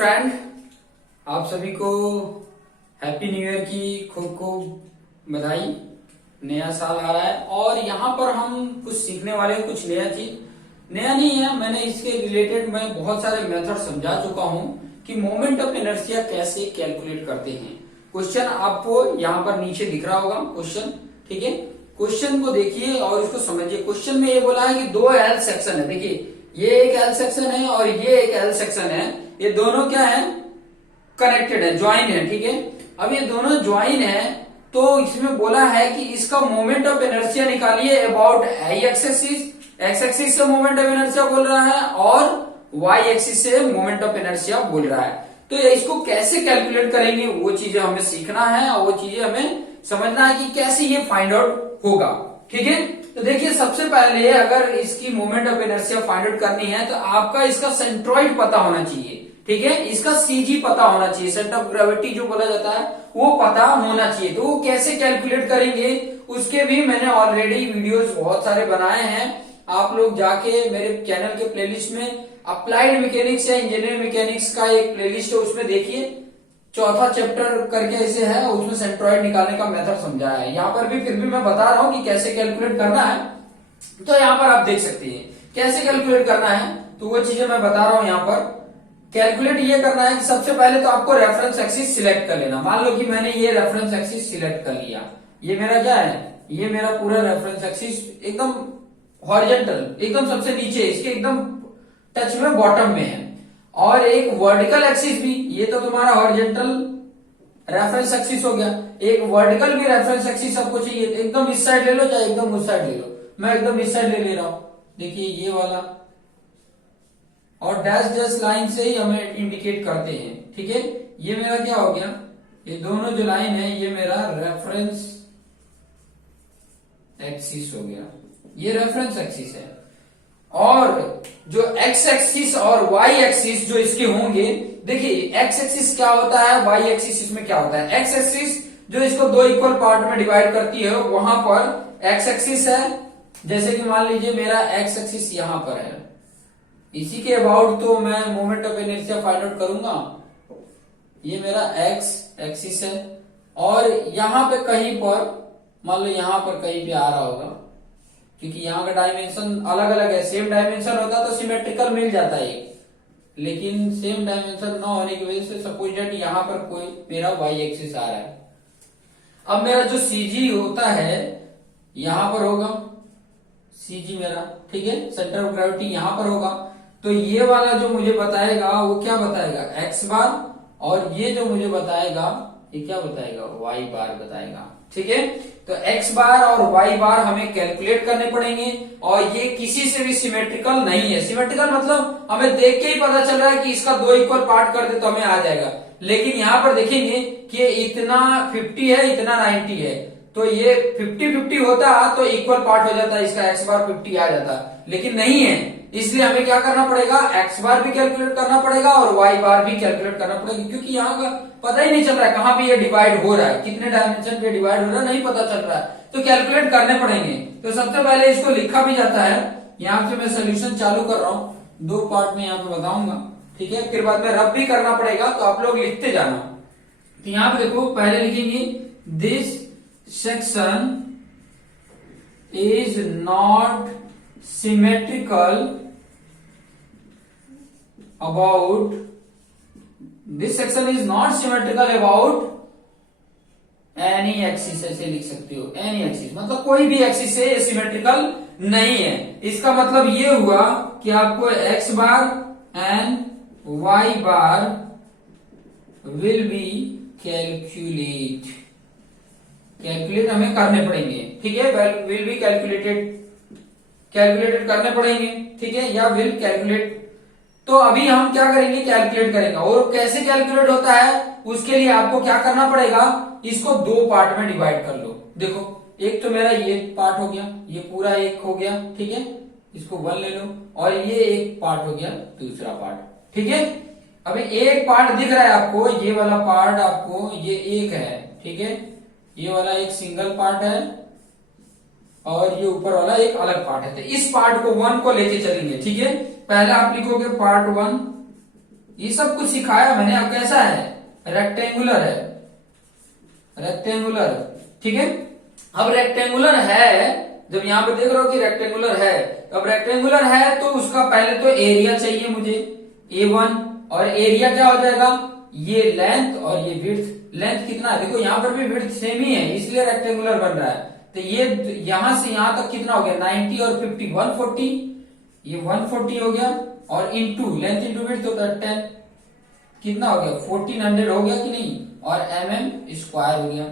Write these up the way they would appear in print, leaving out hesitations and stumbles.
Friend, आप सभी को हैप्पी न्यू ईयर की खूब खूब बधाई। नया साल आ रहा है और यहाँ पर हम कुछ सीखने वाले हैं, कुछ नया चीज। नया नहीं है, मैंने इसके रिलेटेड मैं बहुत सारे मेथड समझा चुका हूँ कि मोमेंट ऑफ इनर्शिया कैसे कैलकुलेट करते हैं। क्वेश्चन आपको यहाँ पर नीचे दिख रहा होगा क्वेश्चन, ठीक है। क्वेश्चन को देखिए और इसको समझिए। क्वेश्चन में ये बोला है कि दो एल सेक्शन है, देखिए ये एक एल सेक्शन है और ये एक एल सेक्शन है। ये दोनों क्या है, कनेक्टेड है, ज्वाइन है, ठीक है। अब ये दोनों ज्वाइन है तो इसमें बोला है कि इसका मोमेंट ऑफ इनर्शिया निकालिए अबाउट एक्स एक्सिस से मोमेंट ऑफ इनर्शिया बोल रहा है और वाई एक्सिस से मोमेंट ऑफ इनर्शिया बोल रहा है। तो इसको कैसे कैलकुलेट करेंगे वो चीजें हमें सीखना है और वो चीजें हमें समझना है कि कैसे ये फाइंड आउट होगा, ठीक है। तो देखिए सबसे पहले अगर इसकी moment of inertia find out करनी है तो आपका इसका सेंट्रॉइड पता होना चाहिए, ठीक है। इसका सीजी पता होना चाहिए, सेंटर ऑफ ग्रेविटी जो बोला जाता है वो पता होना चाहिए। तो वो कैसे कैलकुलेट करेंगे उसके भी मैंने ऑलरेडी वीडियोस बहुत सारे बनाए हैं। आप लोग जाके मेरे चैनल के प्लेलिस्ट में अप्लाइड मैकेनिक्स या इंजीनियरिंग मैकेनिक्स का एक प्लेलिस्ट है, उसमें देखिए चौथा चैप्टर करके ऐसे है, उसमें सेंट्रॉइड निकालने का मेथड समझाया है। यहाँ पर भी फिर भी मैं बता रहा हूँ कि कैसे कैलकुलेट करना है। तो यहाँ पर आप देख सकते हैं कैसे कैलकुलेट करना है, तो वो चीजें मैं बता रहा हूँ। यहाँ पर कैलकुलेट ये करना है कि सबसे पहले तो आपको रेफरेंस एक्सिस सिलेक्ट कर लेना। मान लो कि मैंने ये रेफरेंस एक्सिस सिलेक्ट कर लिया, ये मेरा क्या है, ये मेरा पूरा रेफरेंस एक्सिस एकदम हॉरिजॉन्टल, एकदम सबसे नीचे, इसके एकदम टच में बॉटम में है। और एक वर्टिकल एक्सिस भी, ये तो तुम्हारा हॉरिजॉन्टल रेफरेंस एक्सिस हो गया। एक वर्टिकल भी रेफरेंस एक्सिस सबको चाहिए, एकदम इस साइड ले लो चाहे एकदम उस साइड ले लो। मैं एकदम इस साइड ले रहा हूं, देखिए ये वाला। और डैश डैश लाइन से ही हमें इंडिकेट करते हैं, ठीक है। ये मेरा क्या हो गया, ये दोनों जो लाइन है ये मेरा रेफरेंस एक्सिस हो गया, ये रेफरेंस एक्सिस है। और जो एक्स एक्सिस और वाई एक्सिस जो इसके होंगे, देखिए एक्स एक्सिस क्या होता है, वाई एक्सिस इसमें क्या होता है। एक्स एक्सिस जो इसको दो इक्वल पार्ट में डिवाइड करती है, वहां पर एक्स एक्सिस है। जैसे कि मान लीजिए मेरा एक्स एक्सिस यहां पर है, इसी के अबाउट तो मैं moment of inertia find out करूंगा। ये मेरा एक्स एक्सिस है और यहां पे कहीं पर, मान लो यहां पर कहीं पे आ रहा होगा, क्योंकि यहाँ का डायमेंशन अलग अलग है। सेम डायमेंशन होता तो सिमेट्रिकल मिल जाता है, लेकिन सेम डायमेंशन ना होने की वजह से सपोज दैट यहाँ पर कोई मेरा वाई एक्सिस आ रहा है। अब मेरा जो सीजी होता है यहां पर होगा, सीजी मेरा, ठीक है, सेंटर ऑफ ग्रेविटी यहां पर होगा। तो ये वाला जो मुझे बताएगा वो क्या बताएगा, एक्स बार, और ये जो मुझे बताएगा ये क्या बताएगा, वाई बार बताएगा, ठीक है। तो एक्स बार और वाई बार हमें कैलकुलेट करने पड़ेंगे और ये किसी से भी सिमेट्रिकल नहीं है। सिमेट्रिकल मतलब हमें देख के ही पता चल रहा है कि इसका दो इक्वल पार्ट कर दे तो हमें आ जाएगा, लेकिन यहाँ पर देखेंगे कि इतना 50 है, इतना 90 है, तो ये 50-50 होता तो इक्वल पार्ट हो जाता, इसका एक्स बार 50 आ जाता, लेकिन नहीं है। इसलिए हमें क्या करना पड़ेगा, एक्स बार भी कैलकुलेट करना पड़ेगा और वाई बार भी कैलकुलेट करना पड़ेगा, क्योंकि यहाँ का पता ही नहीं चल रहा है कहाँ पे ये डिवाइड हो रहा है, कितने डायमेंशन पे डिवाइड हो रहा है नहीं पता चल रहा है, तो कैलकुलेट करने पड़ेंगे। तो सबसे पहले इसको लिखा भी जाता है। यहाँ से मैं सोल्यूशन चालू कर रहा हूँ, दो पार्ट में यहाँ पे बताऊंगा, ठीक है। फिर बाद में रब भी करना पड़ेगा, तो आप लोग लिखते जाना। तो यहाँ पे देखो पहले लिखेंगे this section is not symmetrical about, this section is not symmetrical about any axis, ऐसे लिख सकते हो, any axis मतलब कोई भी एक्सिस से ये सिमेट्रिकल नहीं है। इसका मतलब ये हुआ कि आपको x bar and y bar will be calculate हमें करने पड़ेंगे, ठीक है। विल बी कैलकुलेटेड करने पड़ेंगे, ठीक है, या विल कैलकुलेट। तो अभी हम क्या करेंगे, कैलकुलेट करेंगे। और कैसे कैलकुलेट होता है उसके लिए आपको क्या करना पड़ेगा, इसको दो पार्ट में डिवाइड कर लो। देखो एक तो मेरा ये पार्ट हो गया, ये पूरा एक हो गया, ठीक है, इसको 1 ले लो, और ये एक पार्ट हो गया दूसरा पार्ट, ठीक है। अभी एक पार्ट दिख रहा है आपको, ये वाला पार्ट आपको ये एक है, ठीक है, ये वाला एक सिंगल पार्ट है और ये ऊपर वाला एक अलग पार्ट है। तो इस पार्ट को 1 को लेके चलेंगे, ठीक है। पहले आप लिखोगे पार्ट 1, ये सब कुछ सिखाया मैंने। अब कैसा है, रेक्टेंगुलर है, रेक्टेंगुलर, ठीक है। अब रेक्टेंगुलर है, जब यहाँ पे देख रहे हो कि रेक्टेंगुलर है, अब रेक्टेंगुलर है तो उसका पहले तो एरिया चाहिए मुझे A1, और एरिया क्या हो जाएगा, ये लेंथ और ये विड्थ। लेंथ कितना है, देखो यहाँ पर भी विड्थ सेम ही है, इसलिए रेक्टेंगुलर बन रहा है। तो ये यहां से यहां तक कितना हो गया, 90 और 50 140, ये 140 हो गया, और इंटू लेंथ इंटू विड्थ होता है 10, कितना हो गया 1400 हो गया कि नहीं, और mm² हो गया।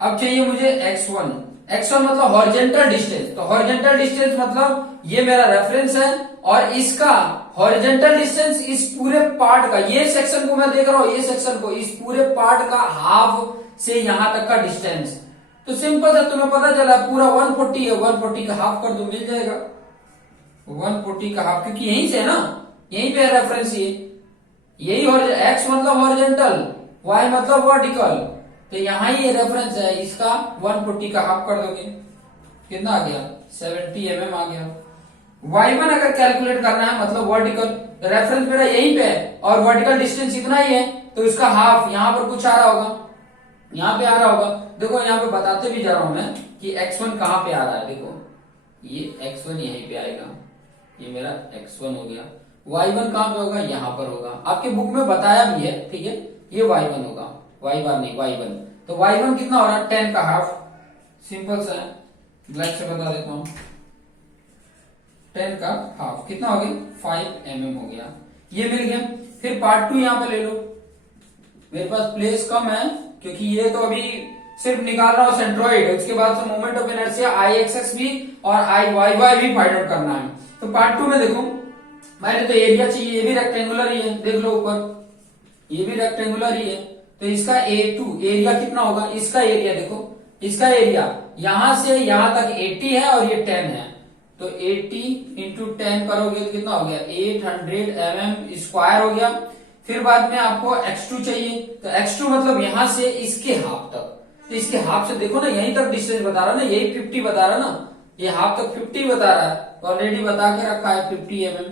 अब चाहिए मुझे x1, x1 मतलब हॉरिजेंटल डिस्टेंस। तो हॉरिजेंटल डिस्टेंस मतलब ये मेरा रेफरेंस है, और इसका हॉरिजेंटल डिस्टेंस इस पूरे पार्ट का, ये सेक्शन को मैं देख रहा हूं, ये सेक्शन को, इस पूरे पार्ट का हाफ से यहां तक का डिस्टेंस। तो सिंपल है, तुम्हें पता चला पूरा 140 है, 140 का हाफ कर दो, मिल जाएगा 140 का हाफ, क्योंकि यहीं से है ना, यहीं पे रेफरेंस ये, यही x मतलब हॉरिजेंटल, y मतलब वर्टिकल, तो यहां ही रेफरेंस है, इसका 140 का हाफ कर दोगे, कितना आ गया 70 mm आ गया। y1 अगर कैलकुलेट करना है, मतलब वर्टिकल, रेफरेंस मेरा यहीं पे है और वर्टिकल डिस्टेंस इतना ही है, तो इसका हाफ यहां पर कुछ आ रहा होगा, यहां पे आ रहा होगा। देखो यहाँ पे बताते भी जा रहा हूं मैं कि x1 कहां पे आ रहा है, देखो ये x1 यहीं पे आएगा, ये मेरा x1 हो गया। y1 कहां पे होगा, यहां पर होगा, आपके बुक में बताया भी है, ठीक है। ये y1 होगा, y बार नहीं, y1। तो y1 कितना हो रहा है, 10 का हाफ, सिंपल सा है, ब्लैक से बता देता हूं, 10 का हाफ कितना हो गया 5 mm हो गया, ये मिल गया। फिर पार्ट 2 यहां पे ले लो, मेरे पास प्लेस कम है क्योंकि ये तो अभी सिर्फ निकाल रहा हूं सेंट्रोइड, उसके बाद से मोमेंट ऑफ इनर्शिया IXX भी और IYY भी फाइंड आउट करना है। तो पार्ट 2 में देखो, मैंने तो एरिया चाहिए, ये भी रेक्टेंगुलर ही है, देख लो ऊपर, ये भी रेक्टेंगुलर ही है, तो इसका A2 एरिया कितना होगा, इसका एरिया देखो, इसका एरिया यहां से यहां तक 80 है और ये 10 है, तो 80 इंटू 10 करोगे तो कितना हो गया 800 mm² हो गया। फिर बाद में आपको x2 चाहिए, तो x2 मतलब यहां से इसके हाफ तक, तो इसके हाफ से देखो ना, यहीं तक डिस्टेंस बता रहा ना, यही 50 बता रहा ना, ये हाफ तक 50 बता रहा है, ऑलरेडी बता के रखा है 50 mm।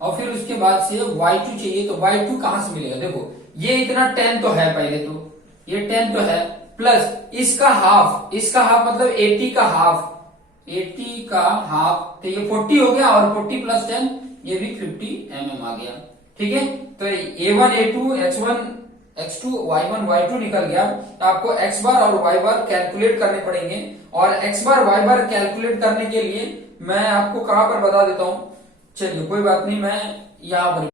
और फिर उसके बाद से y2 चाहिए, तो y2 कहां से मिलेगा, देखो ये इतना 10 तो है, पहले तो ये 10 तो है, प्लस इसका हाफ, इसका हाफ मतलब 80 का हाफ, 80 का हाफ, तो ये 40 हो गया, और 40 प्लस 10 ये भी 50 mm आ गया, ठीक है। तो A1 A2 X1 X2 Y1 Y2 निकल गया, तो आपको x बार और y बार कैलकुलेट करने पड़ेंगे, और x बार y बार कैलकुलेट करने के लिए मैं आपको कहां पर बता देता हूं, चलिए कोई बात नहीं, मैं यहां पर,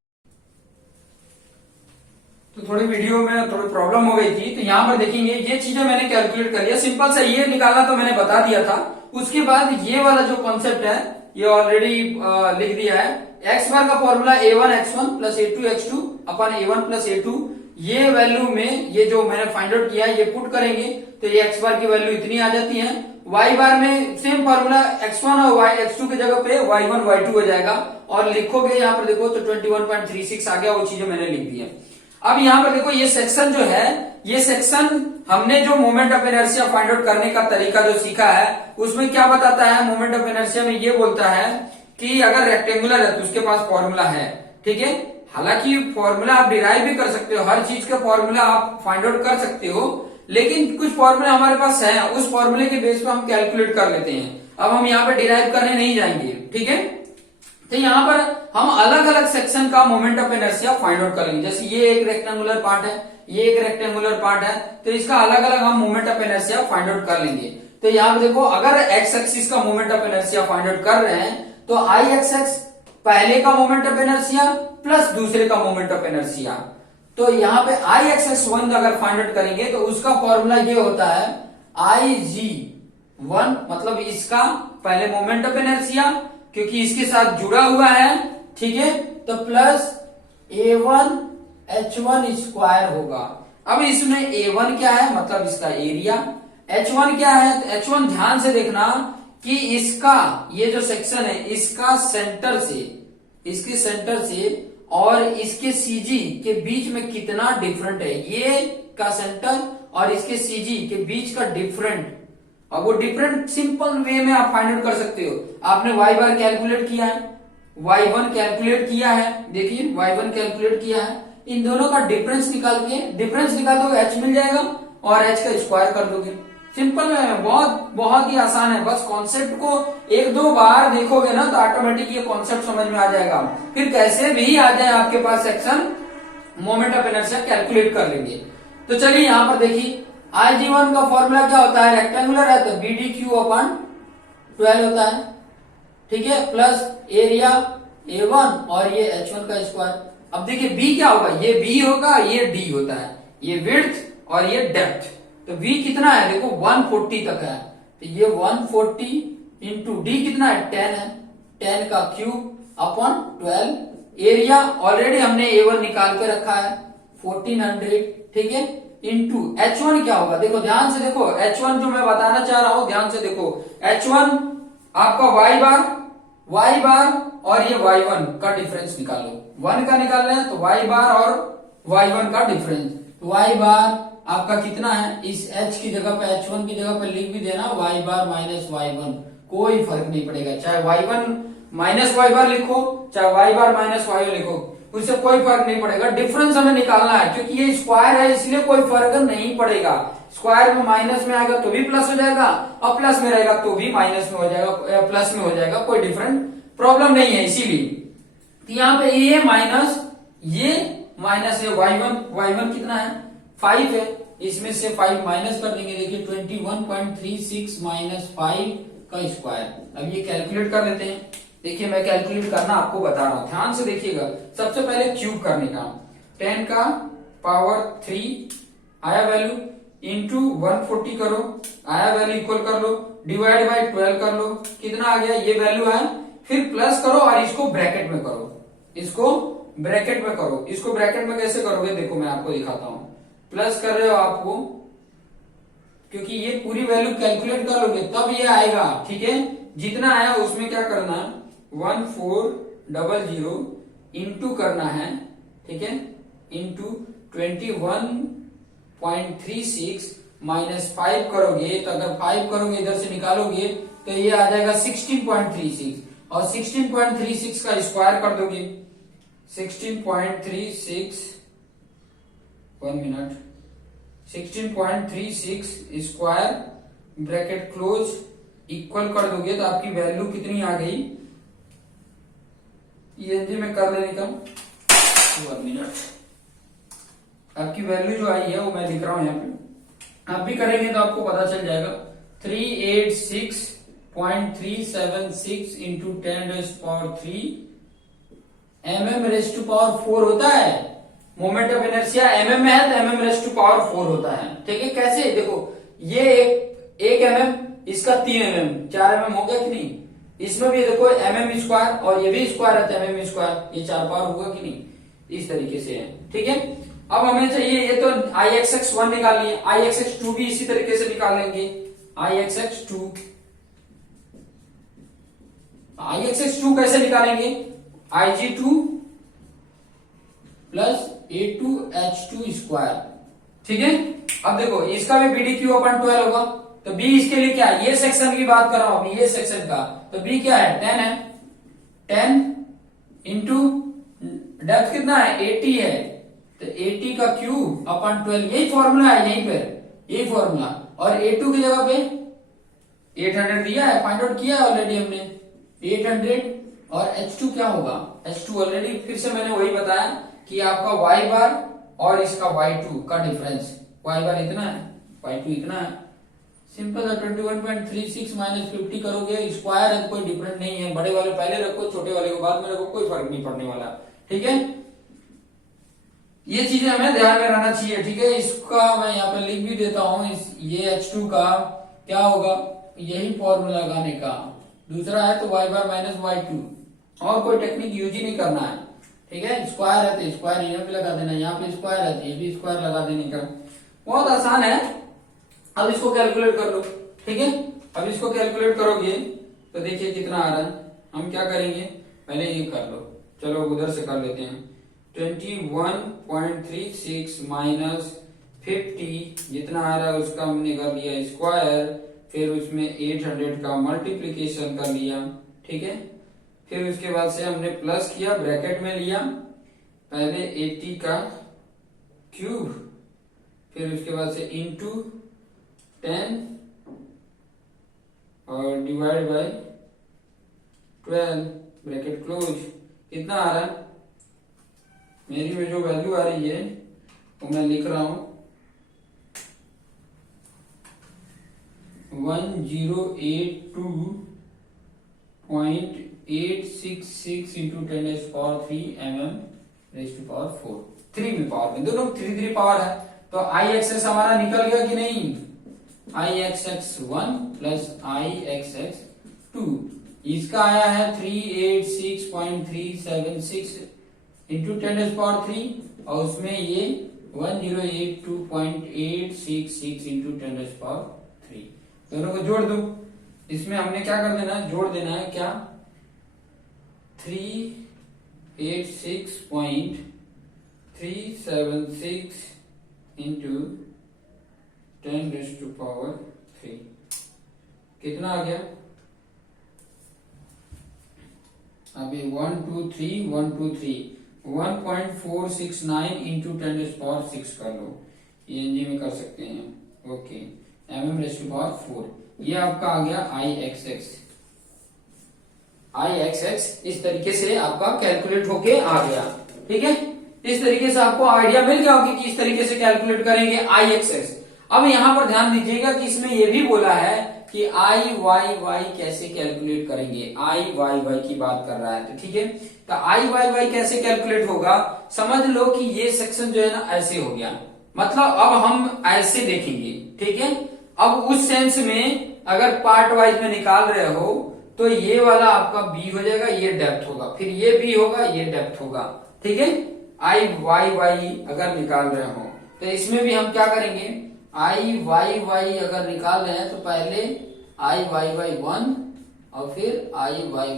तो थोड़ी वीडियो में थोड़ी प्रॉब्लम हो गई थी, तो यहां पर देखेंगे ये चीजें मैंने कैलकुलेट कर लिया, सिंपल सा ये निकालना तो मैंने बता दिया था। उसके बाद ये वाला जो कॉन्सेप्ट है ये ऑलरेडी लिख दिया है, x बार का formula A1 X1 plus A2 X2 अपन A1 प्लस A2, ये वैल्यू में ये जो मैंने फाइंड आउट किया है ये पुट करेंगे, तो ये x बार की वैल्यू इतनी आ जाती है। y बार में सेम फॉर्मूला x1 और x2 की जगह पे y1 y2 हो जाएगा, और लिखोगे यहाँ पर देखो तो 21.36 आ गया, वो चीजें मैंने लिख दी है। अब यहाँ पर देखो ये सेक्शन जो है, ये सेक्शन हमने जो moment of inertia find out करने का तरीका जो सीखा है, उसमें क्या बताता है, मोमेंट ऑफ इनर्शिया में ये बोलता है कि अगर रेक्टेंगुलर है तो उसके पास फॉर्मूला है, ठीक है। हालांकि फॉर्मूला आप डिराइव भी कर सकते हो, हर चीज का फॉर्मूला आप फाइंड आउट कर सकते हो, लेकिन कुछ फॉर्मूले हमारे पास है, उस फॉर्मूले के बेस पे हम कैलकुलेट कर लेते हैं। अब हम यहाँ पे डिराइव करने नहीं जाएंगे, ठीक है। तो यहाँ पर हम अलग अलग सेक्शन का moment of inertia find out करेंगे, जैसे ये एक रेक्टेंगुलर पार्ट है, ये एक रेक्टेंगुलर पार्ट है, तो इसका अलग अलग हम moment of inertia find out कर लेंगे। तो यहाँ पर देखो, अगर एक्स एक्सिस का moment of inertia find out कर रहे हैं, तो आई एक्स एक्स पहले का मोमेंट ऑफ इनर्शिया प्लस दूसरे का मोमेंट ऑफ इनर्शिया, तो यहाँ पे आई एक्स एक्स 1 अगर फाइंड आउट करेंगे तो उसका फॉर्मूला ये होता है IG1, मतलब इसका पहले मोमेंट ऑफ इनर्शिया क्योंकि इसके साथ जुड़ा हुआ है, ठीक है, तो प्लस A1 H1² होगा। अब इसमें A1 क्या है, मतलब इसका एरिया, H1 क्या है, तो H1 ध्यान से देखना कि इसका ये जो सेक्शन है, इसका सेंटर से, इसके सेंटर से और इसके CG के बीच में कितना डिफरेंट है, ये का सेंटर और इसके CG के बीच का डिफरेंट। अब वो डिफरेंट सिंपल वे में आप फाइंड आउट कर सकते हो। आपने y बार कैलकुलेट किया है, y1 कैलकुलेट किया है, देखिए y1 कैलकुलेट किया है, इन दोनों का डिफरेंस निकाल दोगे h मिल जाएगा और h का स्क्वायर कर दोगे। सिंपल है, बहुत बहुत ही आसान है। बस कॉन्सेप्ट को एक दो बार देखोगे ना तो ऑटोमेटिक ये कॉन्सेप्ट समझ में आ जाएगा। फिर कैसे भी आ जाए आपके पास section, moment of inertia calculate कर लेंगे। तो चलिए यहाँ पर देखिए, IG1 का फॉर्मूला क्या होता है, रेक्टेंगुलर है तो BDQ/12 होता है, ठीक है, प्लस एरिया A1 और ये H1 का स्क्वायर। अब देखिए B क्या होगा, ये B होगा, ये D होता है, ये विड्थ और ये डेप्थ। तो B कितना है, देखो 140 तक है, तो ये 140 इंटू D कितना है 10 है, 10 का क्यूब अपॉन 12। एरिया ऑलरेडी हमने A1 निकाल के रखा है 1400, ठीक है, इंटू H1 क्या होगा, देखो ध्यान से देखो, H1 जो मैं बताना चाह रहा हूं ध्यान से देखो, H1 आपका y बार और ये y1 का डिफरेंस निकालो। 1 का निकालना है तो y बार और y1 का डिफरेंस, तो y बार आपका कितना है, इस h की जगह पे H1 की जगह पे लिख भी देना y बार माइनस y1, कोई फर्क नहीं पड़ेगा, चाहे y1 माइनस y बार लिखो चाहे y बार माइनस y लिखो, उससे कोई फर्क नहीं पड़ेगा। डिफरेंस हमें निकालना है क्योंकि ये स्क्वायर है इसलिए कोई फर्क नहीं पड़ेगा। स्क्वायर में माइनस में आएगा तो भी प्लस हो जाएगा और प्लस में रहेगा तो भी माइनस में हो जाएगा, प्लस में हो जाएगा, कोई डिफरेंट प्रॉब्लम नहीं है। इसीलिए तो यहाँ पे ये माइनस ये y1 कितना है 5 है, इसमें से 5 माइनस कर देंगे, देखिए 21.36 माइनस 5 का स्क्वायर। अब ये कैलकुलेट कर लेते हैं। देखिए मैं कैलकुलेट करना आपको बता रहा हूं, ध्यान से देखिएगा। सबसे पहले क्यूब करने का, 10 का पावर 3 आया वैल्यू, इंटू 140 करो, आया वैल्यू इक्वल कर लो, डिवाइड बाय 12 कर लो, कितना आ गया ये वैल्यू है, फिर प्लस करो और इसको ब्रैकेट में करो, इसको ब्रैकेट में करो। इसको ब्रैकेट में कैसे करोगे, देखो मैं आपको दिखाता हूं। प्लस कर रहे हो आपको, क्योंकि ये पूरी वैल्यू कैलकुलेट कर लोगे तब ये आएगा, ठीक है। जितना आया उसमें क्या करना है 1400 इंटू करना है, ठीक है, इंटू 21.36 माइनस 5 करोगे, तो अगर 5 करोगे इधर से निकालोगे तो ये आ जाएगा 16.36 और 16.36 का स्क्वायर कर दोगे, 16.36 1 minute 16.36 square bracket close equal कर दोगे तो आपकी वैल्यू कितनी आ गई, ये में कर लेने का 1 मिनट, आपकी वैल्यू जो आई है वो मैं लिख रहा हूं यहाँ पे, आप भी करेंगे तो आपको पता चल जाएगा। 386.376 इंटू 10⁻³ mm⁻⁴ होता है। मोमेंट ऑफ इनर्शिया mm में है तो mm⁻⁴ होता है, ठीक है। कैसे, देखो ये एक mm, इसका 3 mm, 4 mm हो गया कि नहीं, इसमें भी देखो mm स्क्वायर और ये भी स्क्वायर है तो mm स्क्वायर, ये 4 पावर होगा कि नहीं, इस तरीके से है, ठीक है। अब हमें चाहिए, ये तो Ixx1 निकाल लिए, Ixx2 भी इसी तरीके से निकाल लेंगे। Ixx2 कैसे निकालेंगे, Ig2 प्लस A2H2 स्क्वायर, ठीक है। अब देखो इसका भी BDQ/12 होगा, तो B इसके लिए क्या है, ये सेक्शन की बात कर रहा हूं, ये सेक्शन का, तो B क्या है 10 है, 10 इंटू डेप्थ कितना है 80 है, तो 80 का क्यूब/12, यही फॉर्मूला है यहीं पर, यही फॉर्मूला। और A2 की जगह पे 800 दिया है, फाइंड आउट किया है ऑलरेडी हमने 800, और H2 क्या होगा, H2 ऑलरेडी फिर से मैंने वही बताया कि आपका y बार और इसका y2 का डिफरेंस, y बार इतना है, y2 इतना है, सिंपल है। 21.36 माइनस 50 करोगे, स्क्वायर है, कोई डिफरेंस नहीं है, बड़े वाले पहले रखो छोटे वाले को बाद में रखो, कोई फर्क नहीं पड़ने वाला, ठीक है। ये चीजें हमें ध्यान में रहना चाहिए, ठीक है। इसका मैं यहाँ पे लिख भी देता हूँ, ये H2 का क्या होगा, यही फॉर्मूला लगाने का, दूसरा है तो y बार माइनस y2, और कोई टेक्निक यूज ही नहीं करना है, ठीक है। स्क्वायर है तो स्क्वायर यहाँ पे लगा देना, यहाँ पे स्क्वायर है तो ये भी स्क्वायर लगा देने का, बहुत आसान है। अब इसको कैलकुलेट कर लो, ठीक है। अब इसको कैलकुलेट करोगे तो देखिए कितना आ रहा है। हम क्या करेंगे, पहले ये कर लो, चलो उधर से कर लेते हैं। 21.36 माइनस 50 जितना आ रहा है उसका हमने कर लिया स्क्वायर, फिर उसमें 800 का मल्टीप्लीकेशन कर लिया, ठीक है। फिर उसके बाद से हमने प्लस किया, ब्रैकेट में लिया, पहले 80 का क्यूब, फिर उसके बाद से इंटू 10 और डिवाइड बाय 12 ब्रैकेट क्लोज। कितना आ रहा है? मेरी में जो वैल्यू आ रही है वो मैं लिख रहा हूं 1082.866 इंटू 10⁻³ mm⁴ 3 में पावर में, दोनों 3 पावर है। तो आई एक्स हमारा निकल गया कि नहीं? आई एक्स 1 प्लस आई एक्स 2, इसका आया है 386.376 इंटू 10⁻³ और उसमें ये 1082.866 इंटू 10⁻³। दोनों को जोड़ दो। इसमें हमने क्या कर देना है? जोड़ देना है क्या? 386.376 इंटू 10⁻³ कितना आ गया? अभी 1.469 इंटू 10⁻⁶ कर लो, ये एनजी में कर सकते हैं। ओके, mm⁴ ये आपका आ गया आई एक्स इस तरीके से आपका कैलकुलेट होके आ गया। ठीक है, इस तरीके से आपको आइडिया मिल गया होगा कि किस तरीके से कैलकुलेट करेंगे आई एक्स। अब यहां पर ध्यान दीजिएगा कि इसमें यह भी बोला है कि आई वाई कैसे कैलकुलेट करेंगे। आई वाई की बात कर रहा है, तो ठीक है, तो आई वाई कैसे कैलकुलेट होगा? समझ लो कि ये सेक्शन जो है ना ऐसे हो गया, मतलब अब हम ऐसे देखेंगे। ठीक है, अब उस सेंस में अगर पार्ट वाइज में निकाल रहे हो तो ये वाला आपका बी हो जाएगा, ये डेप्थ होगा, फिर ये बी होगा, ये डेप्थ होगा। ठीक है, आई वाई अगर निकाल रहे हो तो इसमें भी हम क्या करेंगे? आई वाई अगर निकाल रहे हैं तो पहले आई वाई 1 और फिर आई वाई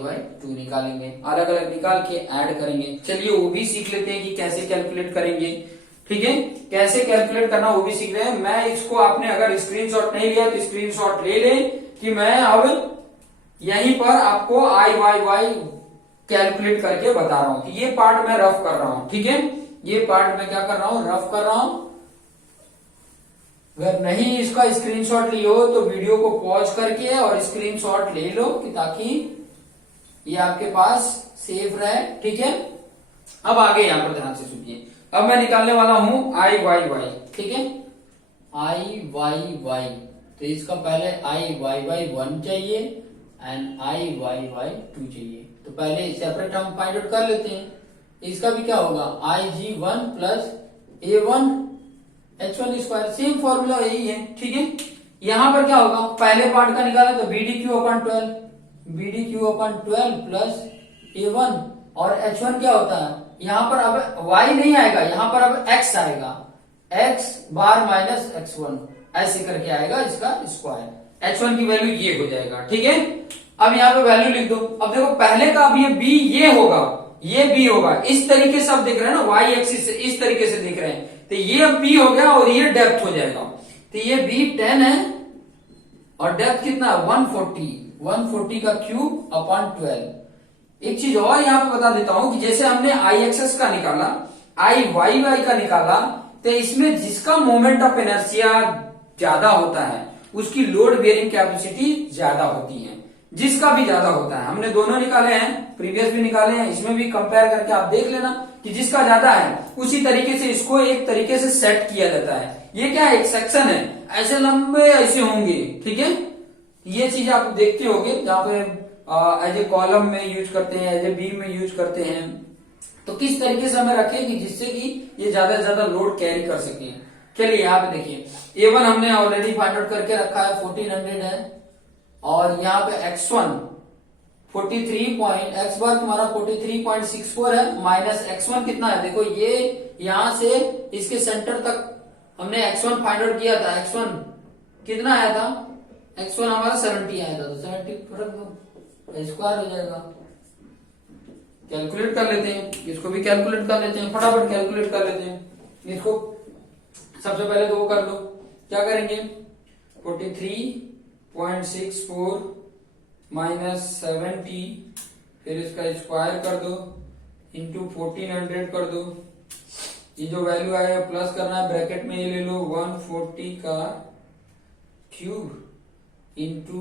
2 निकालेंगे, अलग अलग निकाल के ऐड करेंगे। चलिए वो भी सीख लेते हैं कि कैसे कैलकुलेट करेंगे। ठीक है, कैसे कैलकुलेट करना वो भी सीख रहे हैं। मैं इसको, आपने अगर स्क्रीनशॉट नहीं लिया तो स्क्रीनशॉट ले लें कि मैं अब यहीं पर आपको आई वाई कैलकुलेट करके बता रहा हूं कि ये पार्ट मैं रफ कर रहा हूं। ठीक है, ये पार्ट मैं क्या कर रहा हूं? रफ कर रहा हूं। अगर नहीं इसका स्क्रीनशॉट लियो तो वीडियो को पॉज करके और स्क्रीनशॉट ले लो कि ताकि ये आपके पास सेफ रहे। ठीक है, अब आगे यहां पर ध्यान से सुनिए। अब मैं निकालने वाला हूं आई वाई। ठीक है, आई वाई तो इसका पहले आई वाई 1 चाहिए एंड आई वाई 2 चाहिए। तो पहले सेपरेट हम फाइंड आउट कर लेते हैं। इसका भी क्या होगा? आई जी 1 plus A1 H1², same formula यही है। ठीक है, यहां पर क्या होगा? पहले पार्ट का निकाला तो BDQ/12 प्लस A1 और H1 क्या होता है? यहां पर अब y नहीं आएगा, यहां पर अब x आएगा, x बार माइनस x1 ऐसे करके आएगा इसका स्क्वायर। H1 की वैल्यू ये हो जाएगा। ठीक है, अब यहाँ पे वैल्यू लिख दो। अब देखो पहले का अब ये b ये होगा, ये b होगा, इस तरीके से आप देख रहे हैं ना, y एक्सिस से इस तरीके से देख रहे हैं, तो ये अब b हो गया और ये डेप्थ हो जाएगा। तो ये b 10 है और डेप्थ कितना है? 140 का क्यूब अपॉन 12। एक चीज और यहां पे बता देता हूं कि जैसे हमने आई एक्स का निकाला, आई वाई का निकाला, तो इसमें जिसका मोमेंट ऑफ इनर्शिया ज्यादा होता है उसकी लोड बेयरिंग कैपेसिटी ज्यादा होती है। जिसका भी ज्यादा होता है, हमने दोनों निकाले हैं, प्रीवियस भी निकाले हैं, इसमें भी कंपेयर करके आप देख लेना कि जिसका ज्यादा है उसी तरीके से इसको एक तरीके से सेट किया जाता है। ये क्या है? एक सेक्शन है, ऐसे लंबे ऐसे होंगे। ठीक है, ये चीज आप देखते होंगे जहां पे एज ए कॉलम में यूज करते हैं, एज ए बीम में यूज करते हैं। तो किस तरीके से हमें रखें कि जिससे कि ये ज्यादा से ज्यादा लोड कैरी कर सके। चलिए यहाँ पे देखिए, A1 हमने ऑलरेडी फाइंड आउट करके रखा है, 1400 है, और यहाँ पे x1 x बार तुम्हारा 43.64 है, माइनस x1 कितना है? देखो ये यहां से इसके सेंटर तक हमने x1 फाइंड आउट किया था। x1 कितना आया था? x1 हमारा 70 आया था, तो 70 रख दो, स्क्वायर हो जाएगा। कैलकुलेट कर लेते हैं, इसको भी कैलकुलेट कर लेते हैं, फटाफट कैलकुलेट कर लेते हैं। इसको सबसे पहले तो वो कर लो, क्या करेंगे? 43.64 माइनस 70, फिर इसका स्क्वायर कर दो, इंटू 1400 कर दो, ये जो वैल्यू आएगा प्लस करना है, ब्रैकेट में ये ले लो 140 का cube into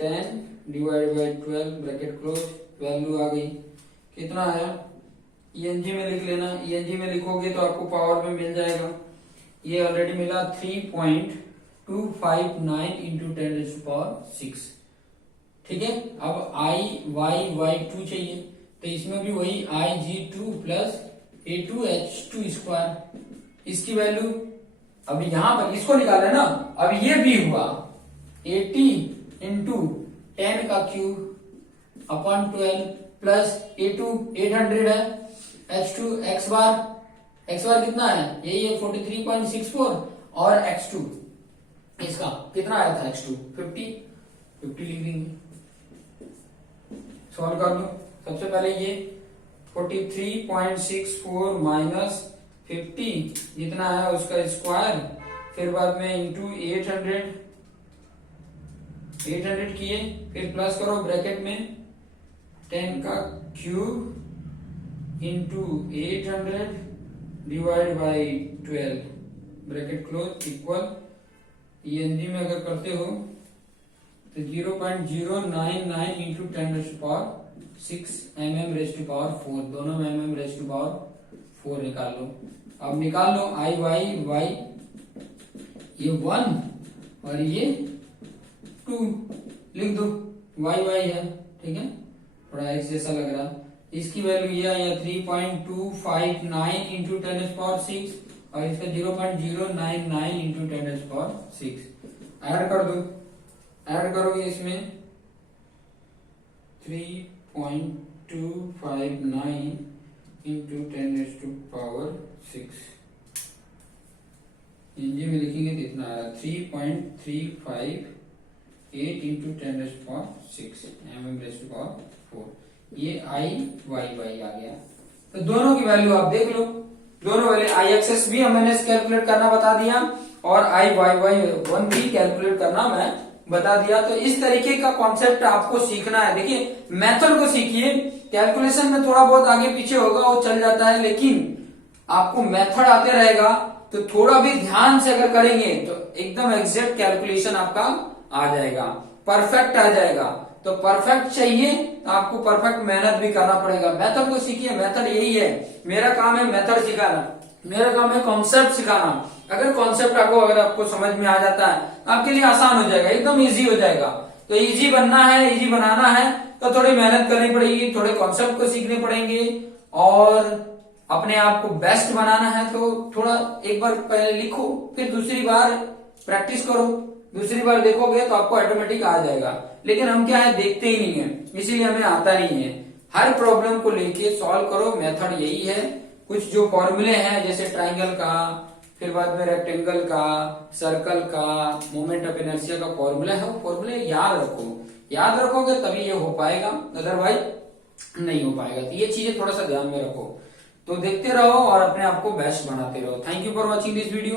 10 divide by 12 bracket close. Value आ गई, कितना है ईएनजी में लिख लेना। ईएनजी में लिखोगे तो आपको पावर में मिल जाएगा। ये ऑलरेडी मिला 3.259 इंटू 10⁶। ठीक है, अब IYY2 चाहिए, तो इसमें भी वही IG2 प्लस A2H2 स्क्वायर, इसकी वैल्यू अब यहां पर इसको निकाला है ना। अब ये भी हुआ 80 इंटू 10 का क्यूब अपॉन 12 प्लस A2 800 है, H2 x बार कितना है, यही है 43.64 और x2 इसका कितना आया था, x2 50 लिख देंगे। सॉल्व कर लो। सबसे पहले ये 43.64 माइनस 50 जितना है उसका स्क्वायर, फिर बाद में इंटू 800 किए, फिर प्लस करो ब्रैकेट में 10 का cube into 800 divide by 12 bracket close equal, ENG में अगर करते हो तो 0.099 इंटू 10⁶ mm⁴, दोनों में mm⁴ निकाल लो। अब निकाल लो IYY, ये 1 और ये 2 लिख दो, YY है, ठीक है, थोड़ा x जैसा लग रहा। इसकी वैल्यू ये आया 3.259 इंटू 10⁶ और इसका 0.099 इंटू 10⁶। ऐड कर दो, ऐड करोगे इसमें 3.259 इंटू 10⁶। हिंदी में लिखेंगे तो इतना आया 3.358 इंटू 10⁶ mm⁴। ये IYY आ गया। तो दोनों की वैल्यू आप देख लो, दोनों वैल्यू IXS भी मैंने कैलकुलेट करना बता दिया और IYY1 भी कैलकुलेट करना मैं बता दिया। तो इस तरीके का कॉन्सेप्ट आपको सीखना है। देखिए मेथड को सीखिए, कैलकुलेशन में थोड़ा बहुत आगे पीछे होगा वो चल जाता है, लेकिन आपको मेथड आते रहेगा तो थोड़ा भी ध्यान से अगर करेंगे तो एकदम एग्जैक्ट कैलकुलेशन आपका आ जाएगा, परफेक्ट आ जाएगा। तो परफेक्ट चाहिए तो आपको परफेक्ट मेहनत भी करना पड़ेगा। मेथड को सीखिए, मेथड यही है, मेरा काम है मेथड सिखाना, मेरा काम है कॉन्सेप्ट सिखाना। अगर कॉन्सेप्ट अगर आपको समझ में आ जाता है आपके लिए आसान हो जाएगा, एकदम इजी हो जाएगा। तो इजी बनना है, इजी बनाना है तो थोड़ी मेहनत करनी पड़ेगी, थोड़े कॉन्सेप्ट को सीखने पड़ेंगे और अपने आप को बेस्ट बनाना है तो थोड़ा एक बार पहले लिखो, फिर दूसरी बार प्रैक्टिस करो, दूसरी बार देखोगे तो आपको ऑटोमेटिक आ जाएगा। लेकिन हम क्या है, देखते ही नहीं है, इसीलिए हमें आता नहीं है। हर प्रॉब्लम को लेके सॉल्व करो, मेथड यही है। कुछ जो फॉर्मूले हैं जैसे ट्राइंगल का, फिर बाद में रेक्टेंगल का, सर्कल का, मोमेंट ऑफ इनर्शिया का फॉर्मूला है, वो फॉर्मूले याद रखो, याद रखोगे तभी ये हो पाएगा, अदरवाइज नहीं हो पाएगा। तो ये चीजें थोड़ा सा ध्यान में रखो। तो देखते रहो और अपने आप को बेस्ट बनाते रहो। Thank you for watching this video.